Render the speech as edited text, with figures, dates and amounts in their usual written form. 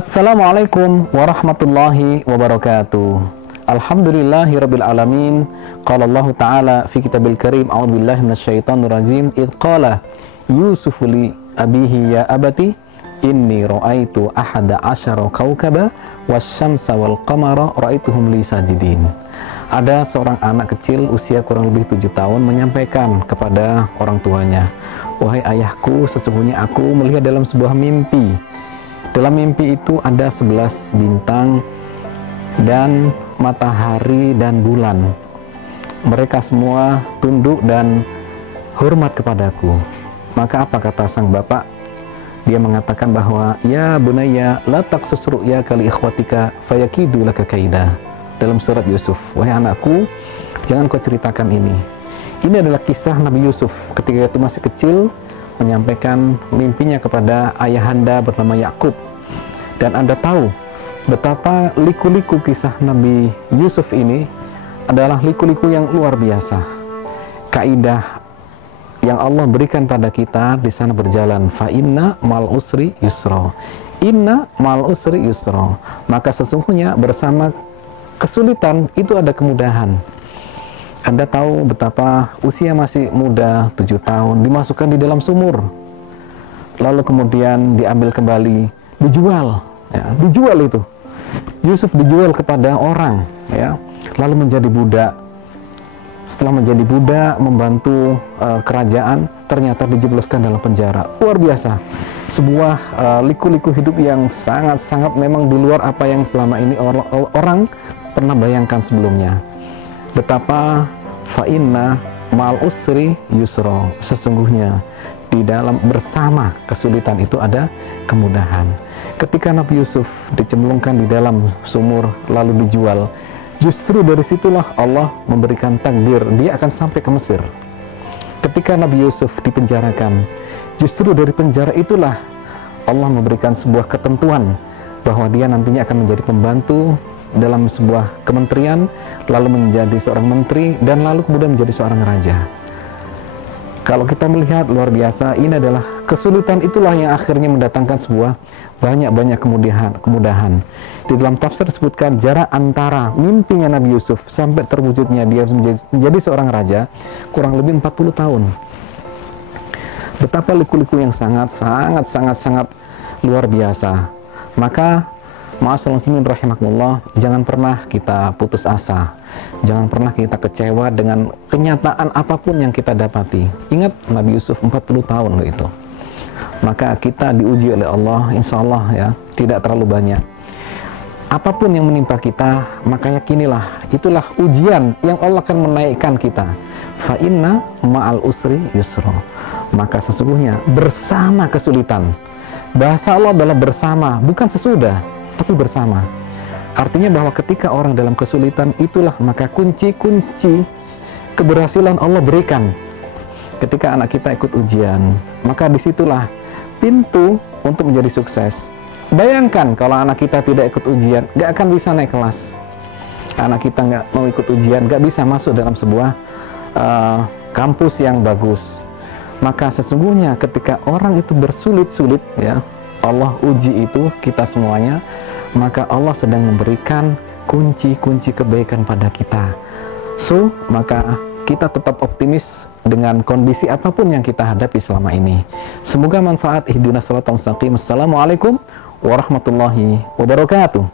Assalamualaikum warahmatullahi wabarakatuh. Alhamdulillahirabbil alamin. Qala Allah Ta'ala fi kitabil karim, a'udzubillahi minasyaitonir rajim. Idz qala Yusufu li abihi ya abati inni ra'aitu ahada asyara kaukaba wasyamsa wal qamara ra'aituhum li sajidin. Ada seorang anak kecil usia kurang lebih 7 tahun menyampaikan kepada orang tuanya, "Wahai ayahku, sesungguhnya aku melihat dalam sebuah mimpi. Dalam mimpi itu ada 11 bintang dan matahari dan bulan. Mereka semua tunduk dan hormat kepadaku." Maka apa kata sang bapak? Dia mengatakan bahwa, "Ya bunayya la taqsus ru'yaka li ikhwatika fayakidu laka kaida." Dalam surat Yusuf, "Wahai anakku, jangan kau ceritakan ini." Ini adalah kisah Nabi Yusuf ketika itu masih kecil, menyampaikan mimpinya kepada ayahanda bernama Yakub. Dan Anda tahu betapa liku-liku kisah Nabi Yusuf ini adalah liku-liku yang luar biasa. Kaidah yang Allah berikan pada kita di sana berjalan, fa inna mal usri yusra. Inna mal usri yusra. Maka sesungguhnya bersama kesulitan itu ada kemudahan. Anda tahu betapa usia masih muda, 7 tahun, dimasukkan di dalam sumur, lalu kemudian diambil kembali, dijual, ya, dijual itu. Yusuf dijual kepada orang, ya, lalu menjadi budak. Setelah menjadi budak, membantu kerajaan, ternyata dijebloskan dalam penjara. Luar biasa. Sebuah liku-liku hidup yang sangat-sangat memang di luar apa yang selama ini orang pernah bayangkan sebelumnya. Betapa fa inna mal usri yusra, sesungguhnya di dalam bersama kesulitan itu ada kemudahan. Ketika Nabi Yusuf dicemplungkan di dalam sumur lalu dijual, justru dari situlah Allah memberikan takdir dia akan sampai ke Mesir. Ketika Nabi Yusuf dipenjarakan, justru dari penjara itulah Allah memberikan sebuah ketentuan bahwa dia nantinya akan menjadi pembantu dalam sebuah kementerian, lalu menjadi seorang menteri, dan lalu kemudian menjadi seorang raja. Kalau kita melihat luar biasa, ini adalah kesulitan itulah yang akhirnya mendatangkan sebuah banyak-banyak kemudahan. Di dalam tafsir disebutkan jarak antara mimpinya Nabi Yusuf sampai terwujudnya dia menjadi seorang raja kurang lebih 40 tahun. Betapa liku-liku yang sangat luar biasa. Maka ma'asyiral muslimin rahimakumullah, jangan pernah kita putus asa. Jangan pernah kita kecewa dengan kenyataan apapun yang kita dapati. Ingat Nabi Yusuf 40 tahun loh itu. Maka kita diuji oleh Allah, insya Allah ya, tidak terlalu banyak. Apapun yang menimpa kita, maka yakinilah, itulah ujian yang Allah akan menaikkan kita. Fa inna ma'al usri yusra. Maka sesungguhnya bersama kesulitan. Bahasa Allah adalah bersama, bukan sesudah, tapi bersama. Artinya bahwa ketika orang dalam kesulitan, itulah maka kunci-kunci keberhasilan Allah berikan. Ketika anak kita ikut ujian, maka disitulah pintu untuk menjadi sukses. Bayangkan kalau anak kita tidak ikut ujian, gak akan bisa naik kelas. Anak kita gak mau ikut ujian, gak bisa masuk dalam sebuah kampus yang bagus. Maka sesungguhnya ketika orang itu bersulit-sulit, ya, Allah uji itu kita semuanya, maka Allah sedang memberikan kunci-kunci kebaikan pada kita. So, maka kita tetap optimis dengan kondisi apapun yang kita hadapi selama ini. Semoga manfaat. Ihdinas siratal mustaqim. Assalamualaikum warahmatullahi wabarakatuh.